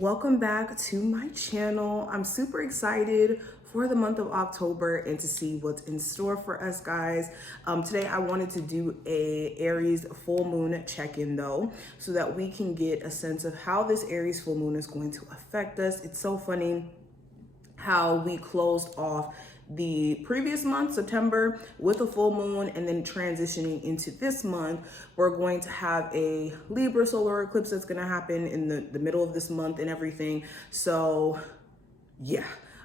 Welcome back to my channel. I'm super excited for the month of October and to see what's in store for us, guys. Today I wanted to do a Aries full moon check-in though, so that we can get a sense of how this Aries full moon is going to affect us. It's so funny how we closed off the previous month, September, with a full moon, and then transitioning into this month, we're going to have a Libra solar eclipse that's going to happen in the middle of this month and everything. So yeah,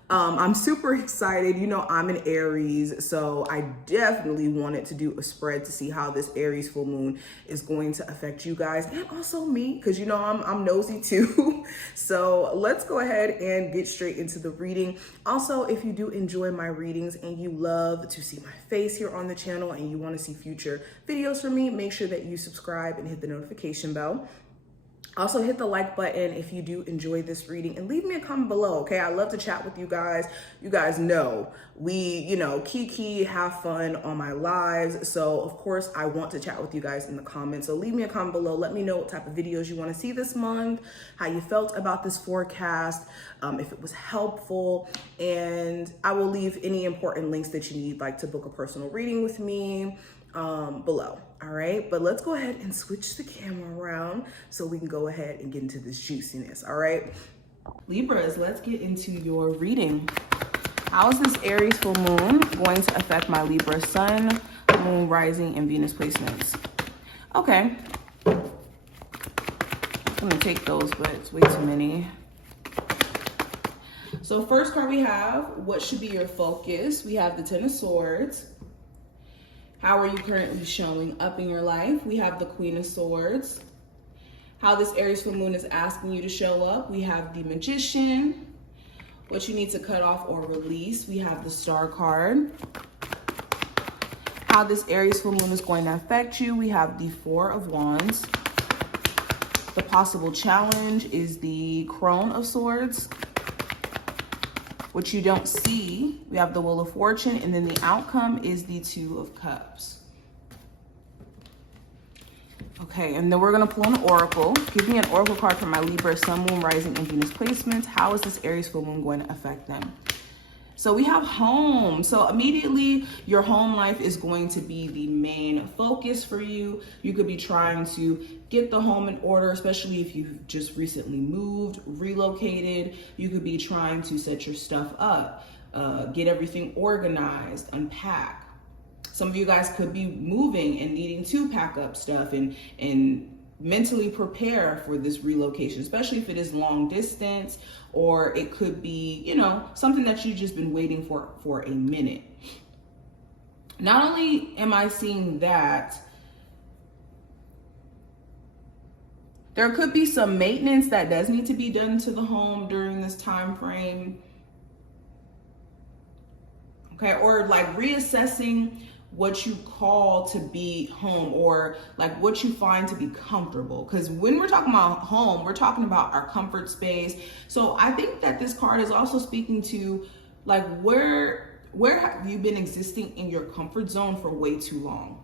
I'm super excited. You know, I'm an Aries, so I definitely wanted to do a spread to see how this Aries full moon is going to affect you guys and also me, because you know I'm nosy too. So let's go ahead and get straight into the reading. Also, if you do enjoy my readings and you love to see my face here on the channel and you want to see future videos from me, make sure that you subscribe and hit the notification bell. Also hit the like button if you do enjoy this reading and leave me a comment below, okay? I love to chat with you guys. You guys know we, kiki, have fun on my lives. So of course I want to chat with you guys in the comments. So leave me a comment below. Let me know what type of videos you want to see this month, how you felt about this forecast, if it was helpful, and I will leave any important links that you need, like to book a personal reading with me, below. All right, but let's go ahead and switch the camera around so we can go ahead and get into this juiciness. All right, Libras, let's get into your reading. How is this Aries full moon going to affect my Libra sun, moon, rising, and Venus placements? Okay, I'm gonna take those, but it's way too many. So first card we have, what should be your focus? We have the Ten of Swords. How are you currently showing up in your life? We have the Queen of Swords. How this Aries full moon is asking you to show up. We have the Magician. What you need to cut off or release. We have the Star card. How this Aries full moon is going to affect you. We have the Four of Wands. The possible challenge is the Crone of Swords. What you don't see, we have the Wheel of Fortune, and then the outcome is the Two of Cups. Okay, and then we're gonna pull an oracle. Give me an oracle card for my Libra, Sun, Moon, Rising, and Venus placements. How is this Aries full moon going to affect them? So we have home. So immediately your home life is going to be the main focus for you. You could be trying to get the home in order, especially if you've just recently moved, relocated. You could be trying to set your stuff up, get everything organized, unpack. Some of you guys could be moving and needing to pack up stuff and mentally prepare for this relocation, especially if it is long distance, or it could be, something that you've just been waiting for a minute. Not only am I seeing that, there could be some maintenance that does need to be done to the home during this time frame. Okay, or like reassessing what you call to be home, or like what you find to be comfortable. Because when we're talking about home, we're talking about our comfort space. So I think that this card is also speaking to like where have you been existing in your comfort zone for way too long?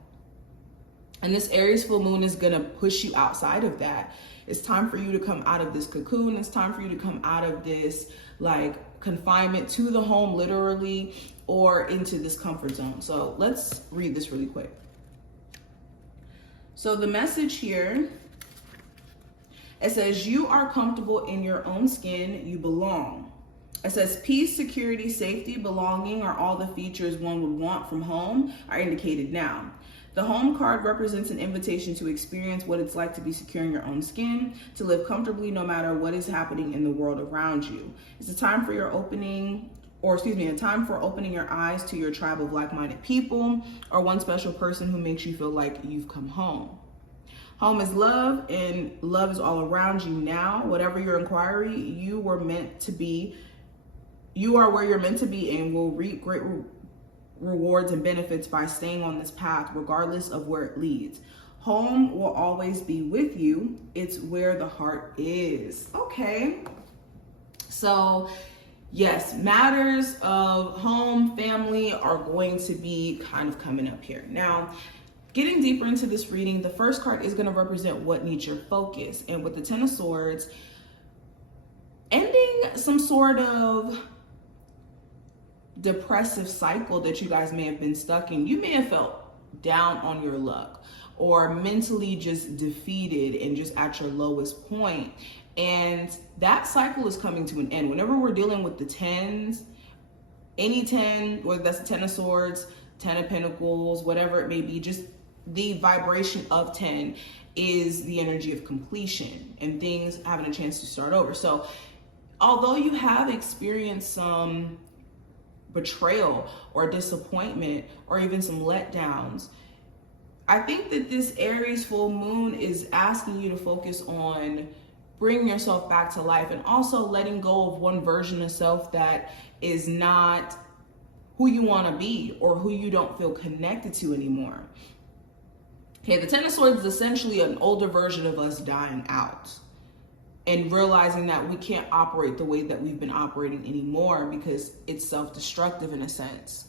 And this Aries full moon is gonna push you outside of that. It's time for you to come out of this cocoon. It's time for you to come out of this like confinement to the home, literally, or into this comfort zone. So let's read this really quick. So the message here, it says, you are comfortable in your own skin, you belong. It says peace, security, safety, belonging are all the features one would want from home are indicated now. The home card represents an invitation to experience what it's like to be secure in your own skin, to live comfortably no matter what is happening in the world around you. It's a time for your a time for opening your eyes to your tribe of like-minded people, or one special person who makes you feel like you've come home. Home is love, and love is all around you now. Whatever your inquiry, you are where you're meant to be, and will reap great rewards and benefits by staying on this path, regardless of where it leads. Home will always be with you. It's where the heart is. Okay. So yes, matters of home, family are going to be kind of coming up here. Now, getting deeper into this reading, the first card is going to represent what needs your focus. And with the Ten of Swords, ending some sort of depressive cycle that you guys may have been stuck in. You may have felt down on your luck or mentally just defeated and just at your lowest point. And that cycle is coming to an end. Whenever we're dealing with the tens, any 10, whether that's the 10 of swords, 10 of pentacles, whatever it may be, just the vibration of 10 is the energy of completion and things having a chance to start over. So although you have experienced some betrayal or disappointment or even some letdowns, I think that this Aries full moon is asking you to focus on bringing yourself back to life and also letting go of one version of self that is not who you want to be or who you don't feel connected to anymore. Okay, the Ten of Swords is essentially an older version of us dying out and realizing that we can't operate the way that we've been operating anymore because it's self-destructive in a sense.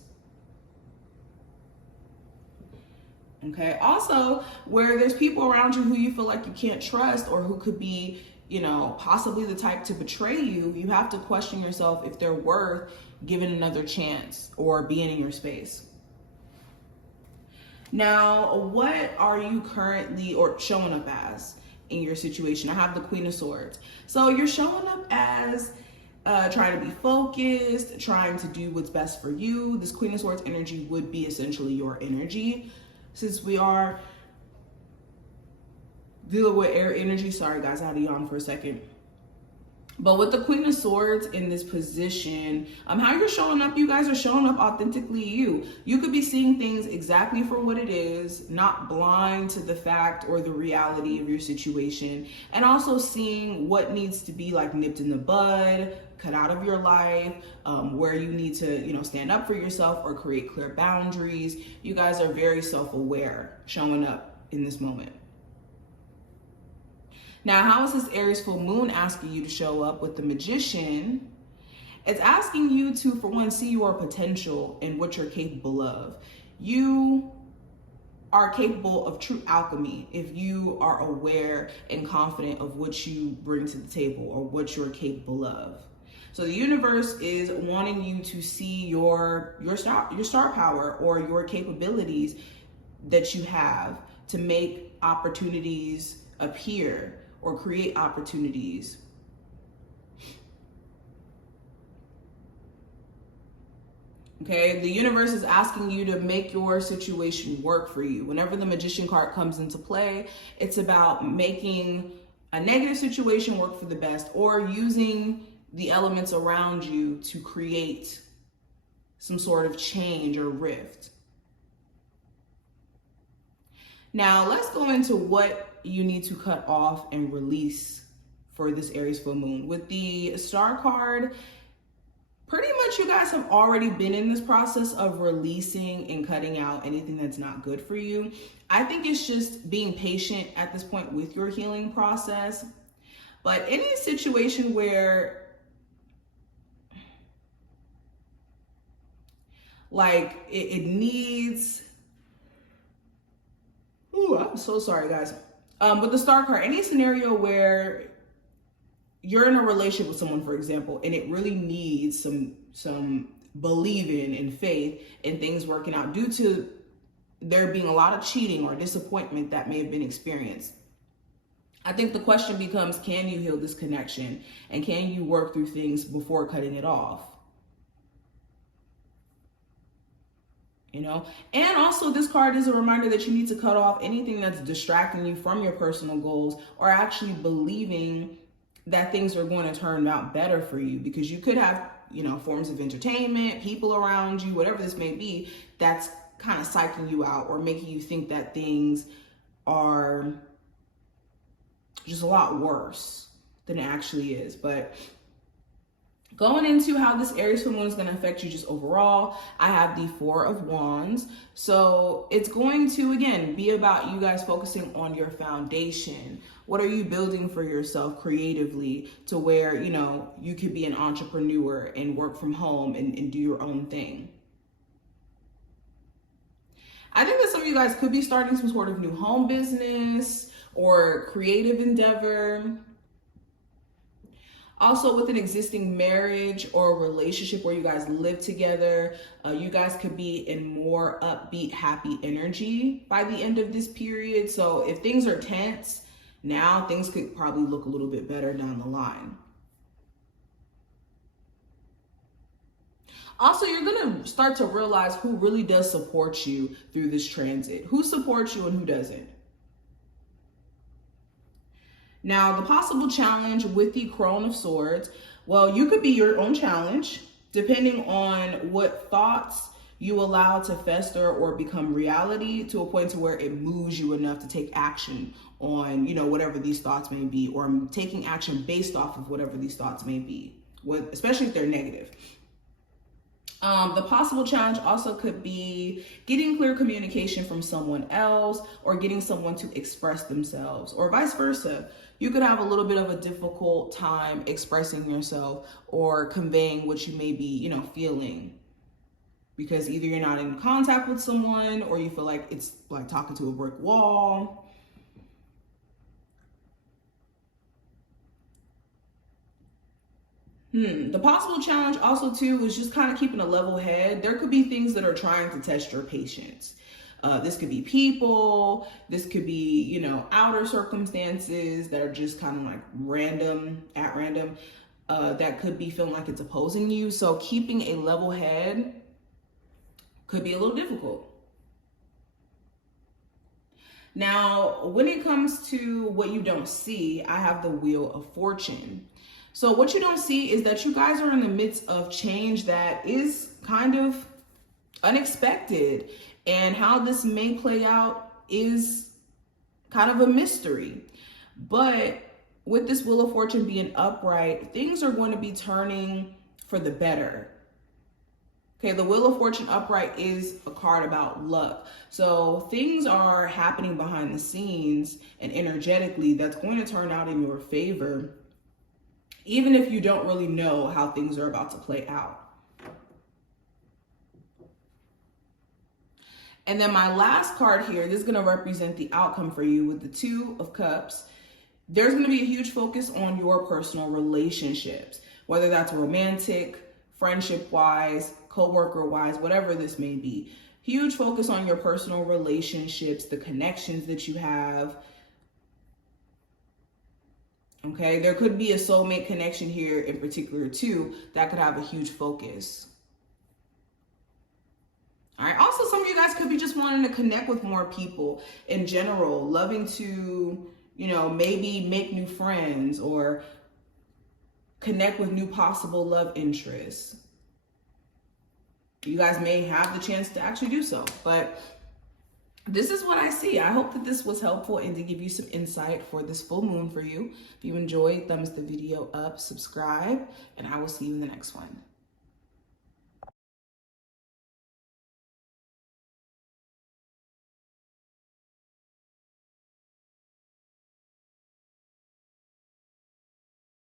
Okay, also where there's people around you who you feel like you can't trust or who could be, you know, possibly the type to betray you, you have to question yourself if they're worth giving another chance or being in your space. Now, what are you currently or showing up as in your situation? I have the Queen of Swords. So you're showing up as trying to be focused, trying to do what's best for you. This Queen of Swords energy would be essentially your energy. Since we are dealing with air energy, sorry guys, I had to yawn for a second. But with the Queen of Swords in this position, how you're showing up, you guys are showing up authentically you. You could be seeing things exactly for what it is, not blind to the fact or the reality of your situation, and also seeing what needs to be like nipped in the bud, cut out of your life, where you need to, you know, stand up for yourself or create clear boundaries. You guys are very self-aware showing up in this moment. Now, how is this Aries full moon asking you to show up with the Magician? It's asking you to, for one, see your potential and what you're capable of. You are capable of true alchemy if you are aware and confident of what you bring to the table or what you're capable of. So the universe is wanting you to see your star power or your capabilities that you have to make opportunities appear or create opportunities. Okay, the universe is asking you to make your situation work for you. Whenever the Magician card comes into play, it's about making a negative situation work for the best or using the elements around you to create some sort of change or rift. Now, let's go into what you need to cut off and release for this Aries full moon. With the Star card, pretty much you guys have already been in this process of releasing and cutting out anything that's not good for you. I think it's just being patient at this point with your healing process. But any situation where like it needs, ooh, I'm so sorry guys. With the Star card, any scenario where you're in a relationship with someone, for example, and it really needs some believing and faith and things working out due to there being a lot of cheating or disappointment that may have been experienced. I think the question becomes, can you heal this connection? And can you work through things before cutting it off? You know, and also this card is a reminder that you need to cut off anything that's distracting you from your personal goals or actually believing that things are going to turn out better for you, because you could have, you know, forms of entertainment, people around you, whatever this may be, that's kind of psyching you out or making you think that things are just a lot worse than it actually is. But going into how this Aries full moon is going to affect you just overall, I have the Four of Wands. So it's going to, again, be about you guys focusing on your foundation. What are you building for yourself creatively to where, you know, you could be an entrepreneur and work from home and do your own thing. I think that some of you guys could be starting some sort of new home business or creative endeavor. Also, with an existing marriage or relationship where you guys live together, you guys could be in more upbeat, happy energy by the end of this period. So if things are tense now, things could probably look a little bit better down the line. Also, you're going to start to realize who really does support you through this transit, who supports you and who doesn't. Now, the possible challenge with the Crone of Swords, well, you could be your own challenge, depending on what thoughts you allow to fester or become reality to a point to where it moves you enough to take action on, whatever these thoughts may be, or taking action based off of whatever these thoughts may be, especially if they're negative. The possible challenge also could be getting clear communication from someone else or getting someone to express themselves, or vice versa. You could have a little bit of a difficult time expressing yourself or conveying what you may be, feeling, because either you're not in contact with someone or you feel like it's like talking to a brick wall. The possible challenge also too is just kind of keeping a level head. There could be things that are trying to test your patience. This could be people, this could be, outer circumstances that are just kind of like random, that could be feeling like it's opposing you. So keeping a level head could be a little difficult. Now, when it comes to what you don't see, I have the Wheel of Fortune. So what you don't see is that you guys are in the midst of change that is kind of unexpected. And how this may play out is kind of a mystery. But with this Wheel of Fortune being upright, things are going to be turning for the better. Okay, the Wheel of Fortune upright is a card about luck. So things are happening behind the scenes and energetically that's going to turn out in your favor, even if you don't really know how things are about to play out. And then my last card here, this is going to represent the outcome for you with the Two of Cups. There's going to be a huge focus on your personal relationships, whether that's romantic, friendship-wise, co-worker-wise, whatever this may be. Huge focus on your personal relationships, the connections that you have. Okay, there could be a soulmate connection here in particular too that could have a huge focus. All right, also some of you guys could be just wanting to connect with more people in general, loving to, maybe make new friends or connect with new possible love interests. You guys may have the chance to actually do so, but this is what I see. I hope that this was helpful and to give you some insight for this full moon for you. If you enjoyed, thumbs the video up, subscribe, and I will see you in the next one.